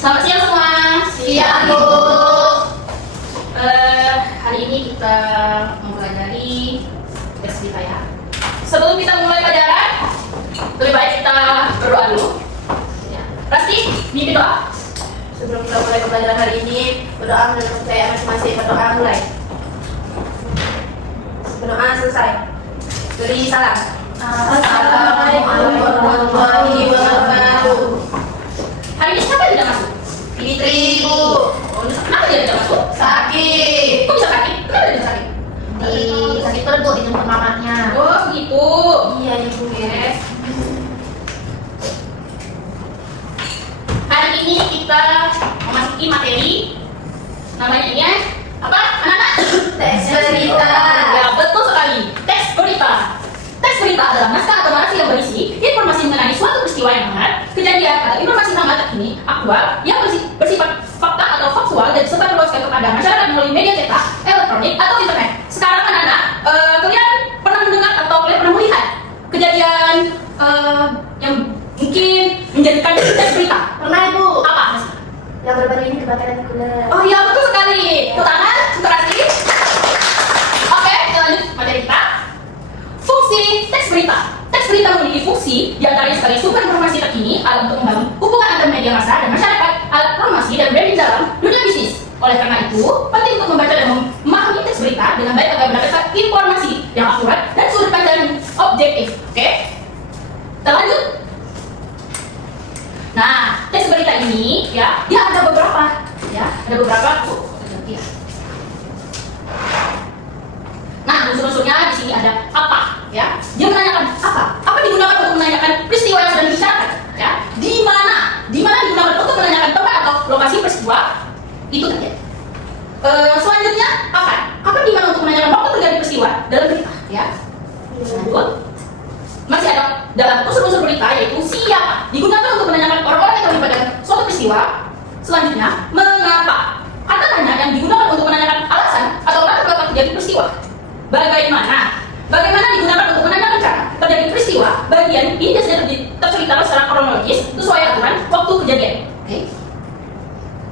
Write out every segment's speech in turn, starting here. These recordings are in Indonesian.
Selamat siang semua. Siang, Bu. Hari ini kita mempelajari tugas kita ya. Sebelum kita mulai pelajaran, lebih baik kita berdoa dulu. Ya. Pasti mimpi doa. Sebelum kita mulai pelajaran hari ini, berdoa menurut percayaan masing-masing. Berdoa mulai. Berdoa selesai. Beri salam. Assalamualaikum warahmatullahi wabarakatuh. Hari ini siapa yang tidak masuk? Fitri, Bu. Kenapa dia tidak masuk? Sakit. Kok bisa sakit? Kenapa dia bisa sakit? Sakit perut, Bu, dijemput mamanya. Oh gitu. Iya, Bu. Yes. Hari ini kita memasuki materi namanya ini ya. Apa? Anak-anak? Teks berita. Ya betul sekali. Teks berita. Teks berita adalah naskah atau narasi yang berisi informasi mengenai suatu peristiwa yang hangat, kejadian atau informasi hangat terkini, aktual, yang bersifat fakta atau faktual dan disebarluaskan kepada masyarakat melalui media cetak, elektronik atau internet. Sekarang anak-anak, kalian pernah mendengar atau kalian pernah melihat kejadian yang mungkin menjadikan teks berita? Pernah, Bu. Apa? Yang baru-baru ini kebakaran gula. Oh iya betul sekali. Tepuk tangan, terima kasih. Oke, kita lanjut materi kita. Fungsi teks berita. Teks berita memiliki fungsi diantaranya sebagai sumber informasi terkini, alat untuk membangun hubungan antar media massa dan masyarakat, alat promosi dan branding dalam dunia bisnis. Oleh karena itu, penting untuk membaca dan memahami teks berita dengan baik agar mendapatkan informasi yang akurat dan sudut pandang objektif. Oke? Kita lanjut. Nah, teks berita ini ya, dia ada beberapa ya, ada beberapa. Nah, unsur-unsurnya di sini ada apa ya? Dia menanyakan apa? Apa digunakan untuk menanyakan peristiwa yang sedang dibicarakan ya? Di mana digunakan untuk menanyakan tempat atau lokasi peristiwa itu terjadi. Selanjutnya apa? Apa di mana untuk menanyakan waktu terjadi peristiwa dalam berita ya? Lanjut. Masih ada dalam unsur-unsur berita yaitu siapa digunakan untuk menanyakan orang-orang yang terlibat dalam suatu peristiwa. Selanjutnya, mengapa? Kata tanya yang digunakan untuk menanyakan alasan atau latar belakang terjadi peristiwa. Bagaimana digunakan untuk menanyakan cara terjadi peristiwa. Bagian ini biasanya terceritakan secara kronologis sesuai aturan waktu kejadian. Oke.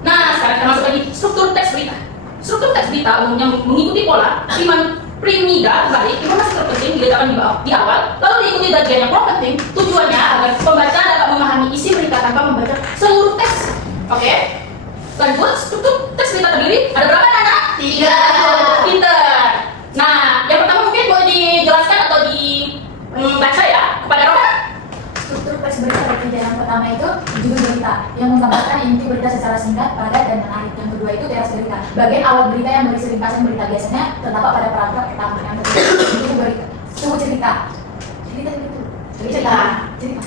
Nah, sekarang kita masuk lagi struktur teks berita. Struktur teks berita umumnya mengikuti pola piramida terbalik. Informasi terpenting diletakkan di awal, lalu diikuti bagian yang kurang penting. Tujuannya agar pembaca dapat memahami isi berita tanpa membaca seluruh teks. Oke. Lanjut, struktur teks berita terdiri ada berapa anak? 3. Pinter. Nah, yang pertama mungkin boleh dijelaskan atau dibaca ya kepada Rohan. Struktur teks berita yang pertama itu judul berita yang menggambarkan inti berita secara singkat, padat, dan menarik. Yang kedua itu teras berita, bagian awal berita yang berisi ringkasan berita biasanya terdapat pada paragraf pertama. Yang ketiga itu berita, tunggu cerita.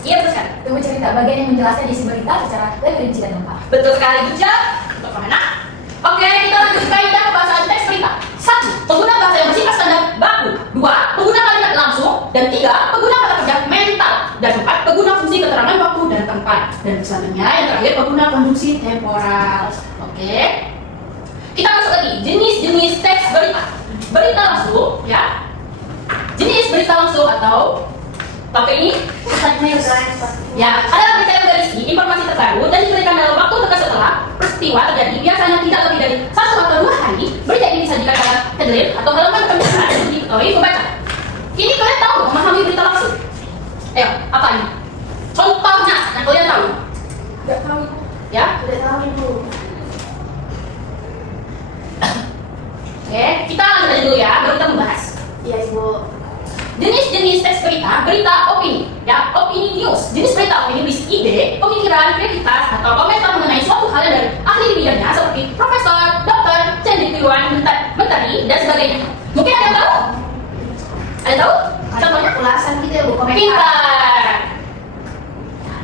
Iya betul sekali. Tunggu cerita, bagian yang menjelaskan isi berita secara lebih rinci dan lengkap. Betul sekali, bijak untuk Rohana. Oke, kita lanjut kaidah pembahasan teks berita. 1. Pengguna bahasa yang bersifat standar baku. 2. Pengguna kalimat langsung. Dan 3. Pengguna kata kerja mental. Dan 4. Pengguna fungsi keterangan waktu dan tempat. Dan selanjutnya yang terakhir pengguna konjungsi temporal. Oke. Kita masuk lagi jenis-jenis teks berita. Berita langsung, ya. Jenis berita langsung atau pakai ini ya, adalah berita yang berisi informasi terbaru dan diberikan dalam waktu dekat setelah peristiwa terjadi, biasanya tidak lebih dari 1 atau 2 hari. Berita ini disajikan dalam headline atau halaman pembicaraan yang diketahui pembaca. Ini kalian tahu memahami berita langsung? Ayo, apa ini? Contohnya yang kalian tahu? Tidak tahu. Ya? Tidak tahu, Bu. Oke, kita lanjut aja dulu ya, baru kita membahas. Iya, Bu. Jenis-jenis teks berita, berita opini, ya, opini news. Jenis berita opini berisi ide, pemikiran, kreativitas, atau komentar mengenai suatu hal dari ahli di bidangnya seperti profesor, dokter, cendekiawan, menteri, dan sebagainya. Mungkin ada yang tahu? Ada tahu? Contohnya? Ulasan gitu ya, Bu. Komentar. Pintar.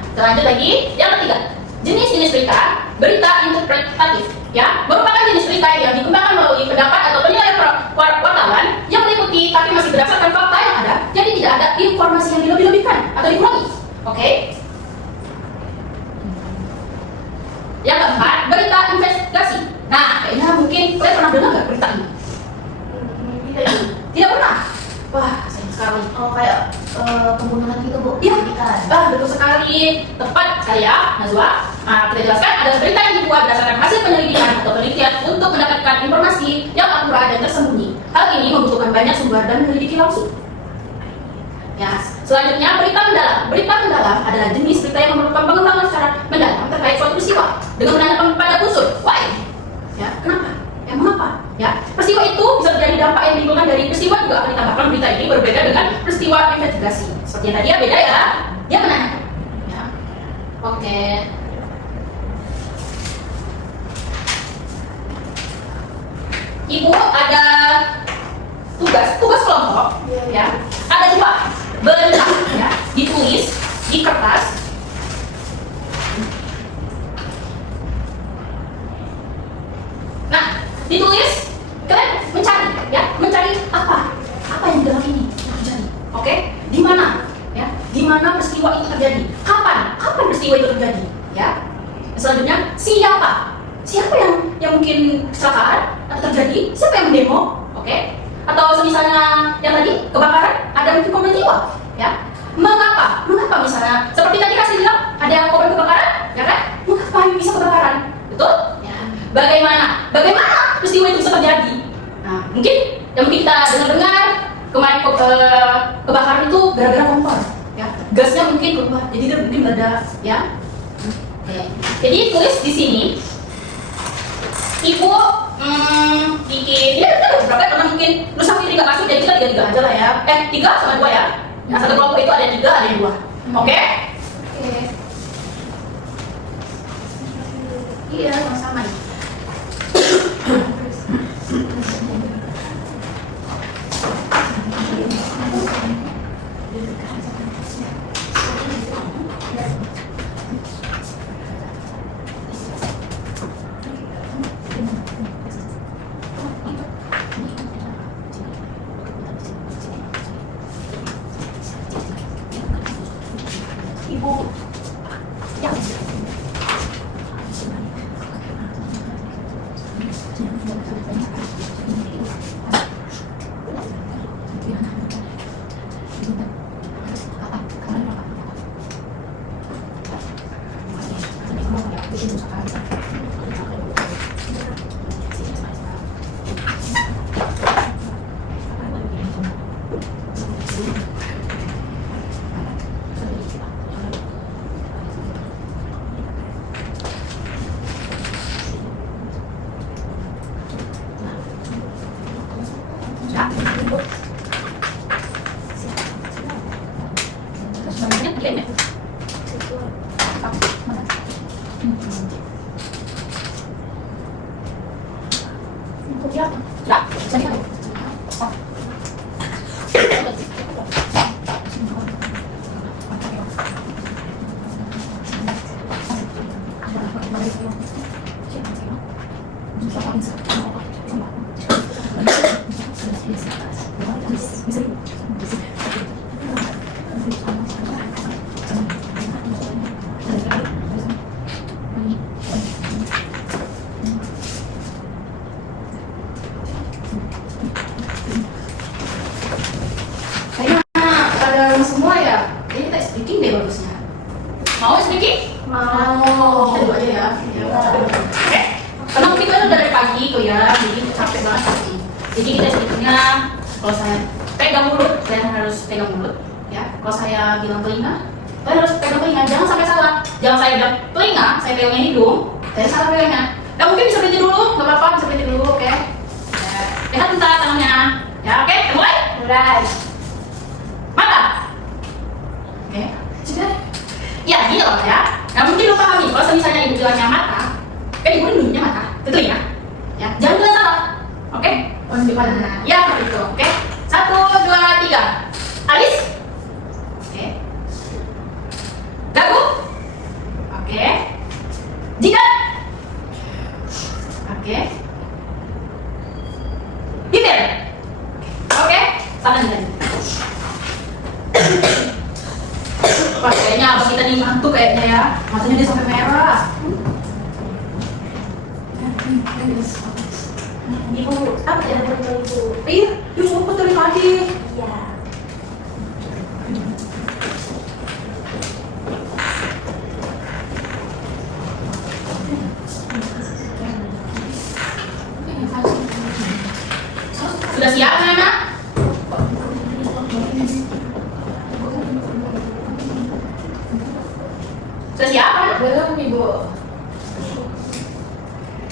Kita lanjut lagi. Yang ketiga, jenis-jenis berita, berita interpretatif, ya, merupakan jenis berita yang dikembangkan melalui pendapat atau penilaian wartawan yang meliputi tapi masih berdasarkan fakta yang ada, jadi tidak ada informasi yang dilebih-lebihkan atau dikurangi. Oke. Yang keempat, berita investigasi. Nah, kayaknya mungkin kalian pernah dengar nggak berita ini? Tidak pernah. Wah, sayang sekali. Oh, kayak pembunuhan gitu, Bu. Iya. Pendidikan. Betul sekali. Tepat saya, Najwa. Kita jelaskan adalah berita yang dibuat berdasarkan hasil penyelidikan atau penelitian untuk mendapatkan informasi yang akurat dan tersembunyi. Hal ini membutuhkan banyak sumber dan menyelidiki langsung. Ya, selanjutnya berita mendalam. Berita mendalam adalah jenis berita yang memerlukan pengembangan secara mendalam terkait suatu peristiwa dengan menanyakan pada unsur why. Ya, kenapa? Ya, mengapa? Ya, peristiwa itu bisa terjadi dampak yang ditimbulkan dari peristiwa juga akan ditambahkan berita ini berbeda dengan peristiwa investigasi. Seperti yang tadi ya, beda ya. Dia menanyakan. Ya. Oke. Ibu ada tugas kelompok, ya. Ada 2 berita, ya, ditulis di kertas. Nah, ditulis, kalian mencari apa yang dalam ini terjadi, oke? Di mana, ya? Di mana peristiwa itu terjadi? Kapan peristiwa itu terjadi, ya? Selanjutnya, siapa yang mungkin kecelakaan atau terjadi? Siapa yang mendemo, oke? Atau misalnya yang tadi kebakaran, ada mungkin korban jiwa, ya? Mengapa misalnya seperti tadi kasih bilang ada yang korban kebakaran, ya kan? Mengapa bisa kebakaran, betul? Ya. Bagaimana peristiwa itu bisa terjadi? Nah, mungkin kita dengar kemarin kebakaran itu gara-gara kompor, ya? Gasnya mungkin keluar, jadi dia mungkin meledak, ya? Oke. Jadi tulis di sini. Ibu bikin, ya berapa karena mungkin Nusa Fitri nggak masuk, jadi kita 3 aja lah ya. 3 sama 2 ya. Yang satu kelompok itu ada 3, ada yang 2. Oke? Iya, sama-sama nih. Ibu, ya. Semua ya, jadi kita speaking deh bagusnya. Mau speaking? Mau. Kita dulu aja ya. Oke. Karena mungkin kita udah dari pagi tuh ya, jadi capek banget pagi. Jadi kita speakingnya, kalau saya pegang mulut, kalian harus pegang mulut, ya. Kalau saya bilang telinga, kalian harus pegang telinga. Jangan sampai salah. Jangan saya bilang telinga, saya pegangnya hidung, saya salah pegangnya. Ya mungkin bisa berhenti dulu, nggak apa-apa, bisa berhenti dulu, oke? Lihat bentar tangannya, ya oke? Mulai. Mata. Oke, sudah. Ya, gini loh ya. Nah, mungkin lo pahami kalau misalnya ibu bilangnya mata, kan ibu nunjuknya mata, ke telinga. Ya, jangan bilang salah. Oke? Nah, ya seperti itu. Oke. 1, 2, 3. Alis. Oke. Dagu. Oke. Jidat. Oke. Bibir. Oke. Tangan jidat. Wah, kayaknya abang kita nih ngantuk kayaknya ya. Matanya dia sampai merah. Ibu, apa ya ibu? Iya, ibu sumpah dari tadi. Iya.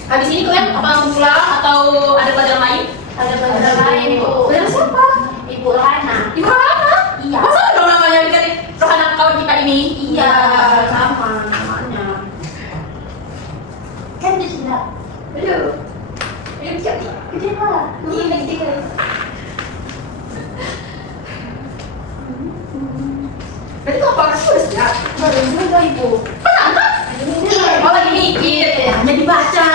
Habis ini kalian apa langsung pulang atau ada pelajaran lain? Ada pelajaran lain, Bu. Pelajaran siapa? Ibu Rana. Ibu Rana? Iya. Masa dong namanya dari Rohana kawan kita ini? Iya, sama namanya. Kan dia tidak. Aduh. Ayo siapa? Gede lah. Ini gede kan. Berarti kamu pakai sudah siap? Baru juga, Ibu. Kenapa? Oh lagi mikir, hanya dibaca.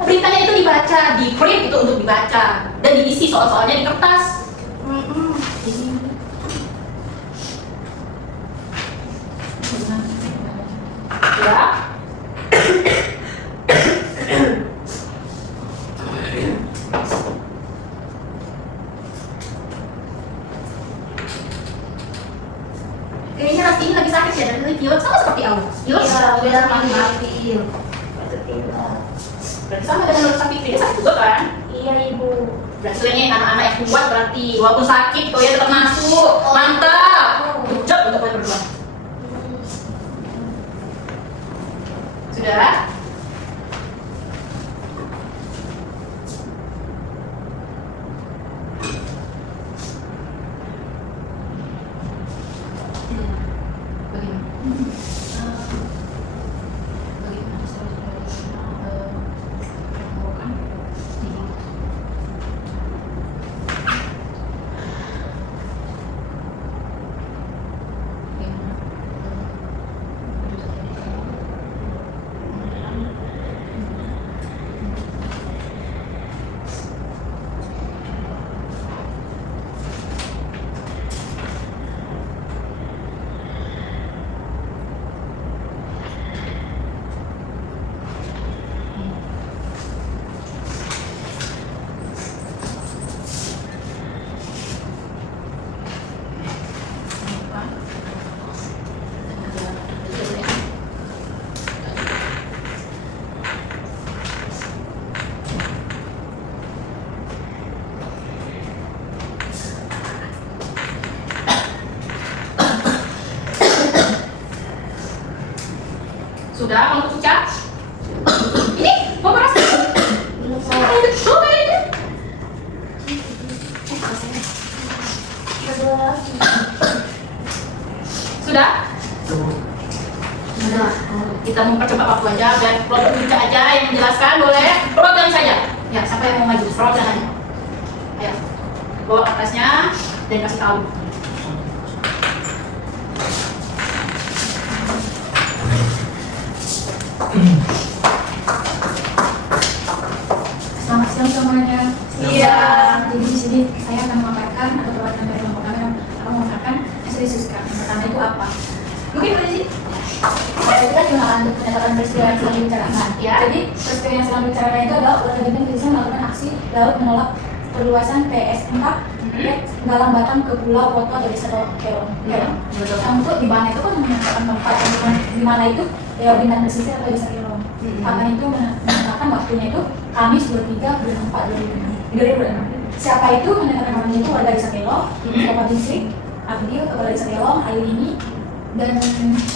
Beritanya itu dibaca, di print itu untuk dibaca dan diisi soal-soalnya di kertas. Ya. Kayaknya Rasti ini lagi sakit ya, dari pilek sama seperti awal. Pilek Iya, mati. Berarti sama dengan Rasti sakit, dia sakit juga kan? Iya, Ibu. Berarti ini anak-anak yang kuat berarti, walaupun sakit tuh ya tetap masuk. Mantap. Ucap untuk kalian berdua. Sudah? Sudah, kamu ucap? Ini, mau merasa? Belum Coba mau. ini. Sudah? Sudah. Kita mempercepat waktu aja, biar Prof Uca aja yang menjelaskan, boleh? Prof yang saja. Ya, siapa yang mau maju? Prof yang aja. Ayo, bawa kertasnya dan kasih tahu. Selamat siang semuanya. Iya. Jadi di sini saya akan memaparkan atau perwakilan dari kelompok kami akan memaparkan SDGs yang pertama itu apa? Mungkin boleh sih? Itu kan cuma untuk penetapan peristiwa yang sedang dibicarakan. Ya. Jadi peristiwa yang sedang dibicarakan itu adalah warga Bintan Indonesia melakukan aksi laut menolak perluasan PS4 dalam Batam ke Pulau Roto dari Seto Kelong. Betul. Untuk di mana itu kan menyatakan tempat di mana itu ya Bintan Pesisir atau Desa Kelong. Karena itu menetapkan waktunya itu Kamis 23 bulan 4 2006. Siapa itu menetapkan namanya itu warga Desa Kelong, Bapak Distrik, Abdil, warga Desa Kelong, hari ini. Dan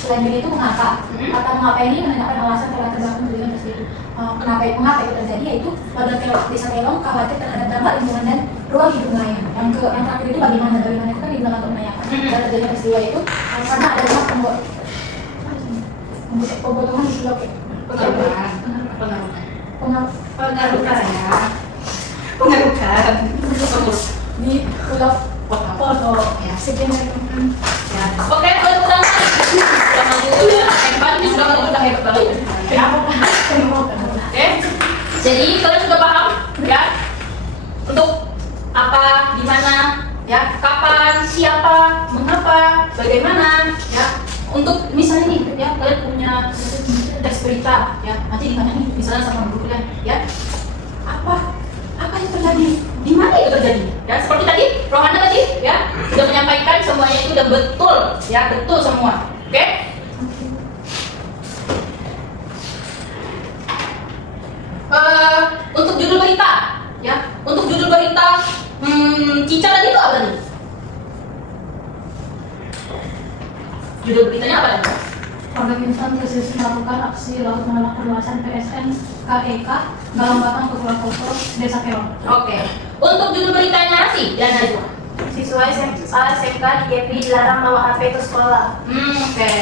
selain itu mengapa? Kata mengapa ini menanyakan alasan telah terbelakang tujuan tersebut. Mengapa itu terjadi? Yaitu warga Desa Kelong khawatir terhadap dampak lingkungan dan ruang hidup nelayan. Yang terakhir itu bagaimana itu kan dibilang untuk menanyakan terjadi peristiwa itu karena ada pembotongan di pulau di pulau Poto. Sekian dari teman. Oke, kalau udah sudah maju hebat, ini sudah maju udah hebat banget. Ya. Oke. Jadi kalian sudah paham ya untuk apa, di mana, ya, kapan, siapa, mengapa, bagaimana, ya. Untuk misalnya nih, ya kalian punya teks berita, ya nanti ditanya nih, misalnya sama guru kalian, ya apa yang terjadi, di mana itu terjadi, ya seperti tadi Rohana tadi, ya sudah menyampaikan semuanya itu udah betul, ya betul semua, oke? Untuk judul berita, ya untuk judul berita, Cica tadi itu apa nih? Judul beritanya apa nih? Afghanistan Krisis melakukan aksi laut menolak perluasan PSN KEK Galang Batang Kepulauan Kopo, Desa Keong. Oke. Untuk judul beritanya narasi dan Najwa. Siswa SMA SMK di GP dilarang bawa HP ke sekolah. Oke.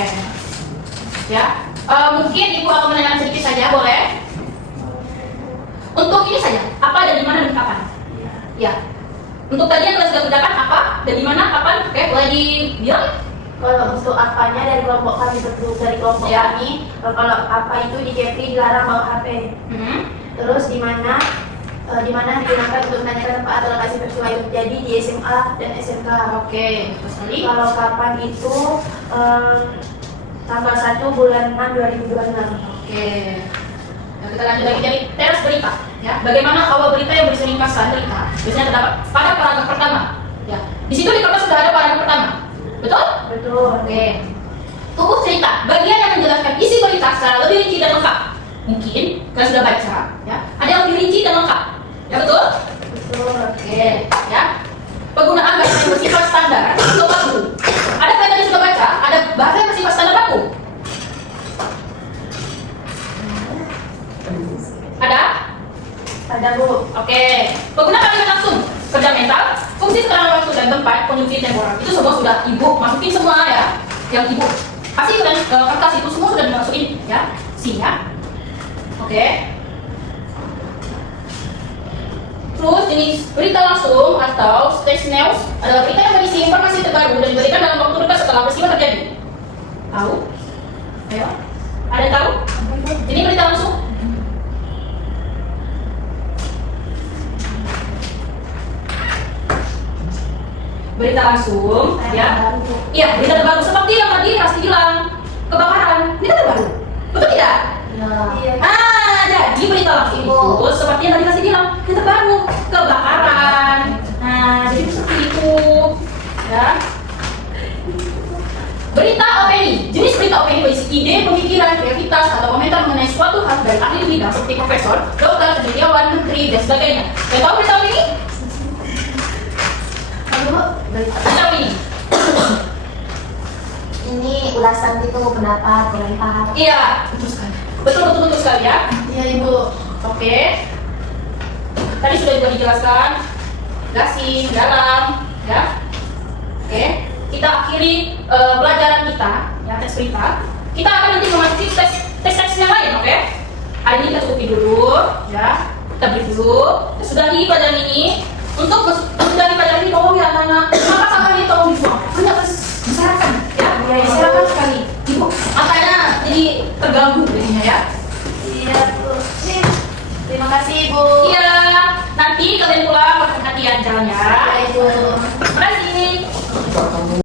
Ya. Mungkin ibu akan menanyakan sedikit saja, boleh? Untuk ini saja, apa dan di mana dan kapan? Ya. Untuk tadi yang sudah kerjakan apa dan di mana kapan? Oke, boleh dibilang? Kalau untuk apanya dari kelompok kami berdua dari kelompok Ya. kami, kalau apa itu di GP dilarang bawa HP. Terus di mana digunakan untuk menanyakan tempat atau lokasi peristiwa itu terjadi di SMA dan SMK. Oke, terus tadi. Kalau kapan itu tanggal 1 bulan 6 2026. Oke. Nah, kita lanjut lagi dari teras berita. Ya, bagaimana awal berita yang berisi ringkasan berita? Biasanya terdapat pada paragraf pertama. Ya, di situ di kertas sudah ada paragraf pertama. Betul? Betul. Oke. Tubuh cerita, bagian yang menjelaskan isi berita secara lebih rinci dan lengkap. Mungkin kalian sudah baca, ya. Ada yang lebih rinci dan lengkap. Ya betul? Betul. Oke, ya. Penggunaan bahasa yang bersifat standar atau baku. Ada kalian yang sudah baca, ada bahasa yang bersifat standar baku. Ada? Ada Bu. Oke. Penggunaan kalimat langsung, kerja mental, fungsi keterangan waktu dan tempat, konjungsi temporal. Itu semua sudah ibu masukin semua ya. Yang ibu pasti dan kertas itu semua sudah dimasukin ya. Siap. Oke. Terus jenis berita langsung atau stage news adalah berita yang berisi informasi terbaru dan diberikan dalam waktu dekat setelah peristiwa terjadi. Tahu? Ayo. Ada yang tahu? Ini berita langsung. Berita langsung, ya. Iya, berita terbaru seperti yang tadi Rasti bilang, kebakaran. Berita terbaru. Betul tidak? Iya. Jadi berita langsung itu seperti yang tadi Rasti bilang, yang terbaru, kebakaran. Nah, jadi seperti itu. Ya. Berita opini, jenis berita opini berisi ide, pemikiran, kreativitas, atau komentar mengenai suatu hal dari ahli bidang seperti profesor, dokter, cendekiawan, menteri, dan sebagainya. Kalian tahu berita opini? Berita opini. Ini ulasan itu pendapat, komentar. Iya, betul sekali. Betul sekali ya. Iya Ibu. Oke. Tadi sudah juga dijelaskan. Gasing, dalam, ya. Oke. Kita akhiri pelajaran kita, ya tes berita. Kita akan nanti memasuki tes yang lain, oke? Hari ini kita cukupi dulu, ya. Kita break dulu. Kita sudahi pelajaran ini. Untuk mensudahi pelajaran ini, tolong ya anak-anak. Maka sama ini tolong dibuang. Hanya berserakan, ya. Berserakan sekali. Ibu, matanya jadi terganggu jadinya ya. Iya Bu. Terima kasih Ibu. Iya, nanti kalian pulang berhati-hati jalannya. Iya Ibu. Terima kasih.